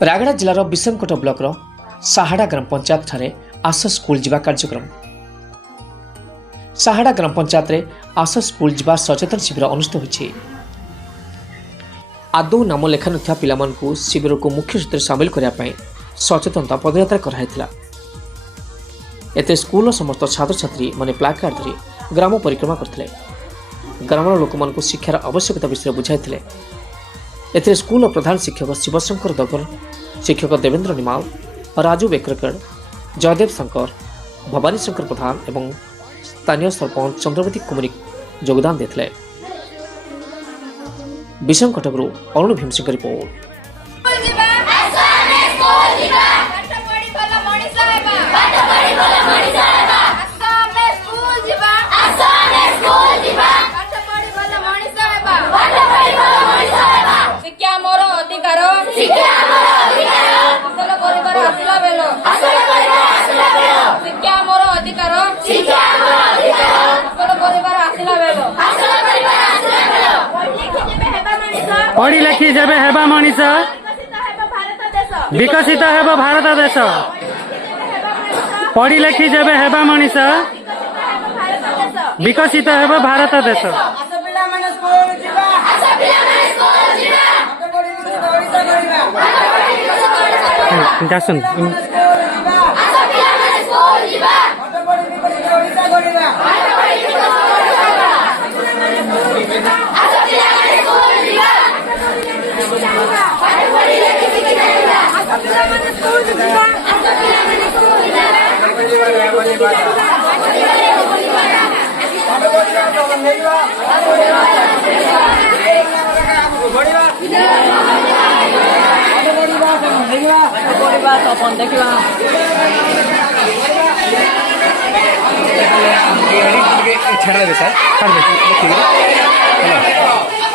Rayagada जिलार विषमकट block साहाड़ा ग्राम पंचायत ठारे आस school जिबा कार्यक्रम। साहाड़ा ग्राम पंचायत रे आस स्कूल जिबा सचेतन शिविर अनुष्ठित होइछि। आदौ नाम लेखा नथिया पिलामानकु शिविर को मुख्य सूत्र शामिल करिया पई सचेतनता पदयात्रा कराइथिला। एते स्कूल समस्त छात्र छात्री माने प्लाकार्ड धरी ग्राम परिक्रमा करथिले। ग्रामर लोकमानकु शिक्षार आवश्यकता विषय बुझाइथिले। एथे स्कूल प्रधान शिक्षक शिवशंकर दगर, शिक्षक देवेंद्र निमाल, राजू बेकरकर, जयदेव शंकर, भवानी शंकर प्रधान एवं स्थानीय सरपंच चंद्रवती कुमरी योगदान देथिले। विषम कटकरू अरुण भीमसिंह की रिपोर्ट। पढ़ी लिखी जब हेबा मनीष विकसित हेब भारत देश। पढ़ी लिखी जब हेबा मनीष विकसित हेब भारत देश। जासन छाड़ दे सर, छाड़ दे ठीक है।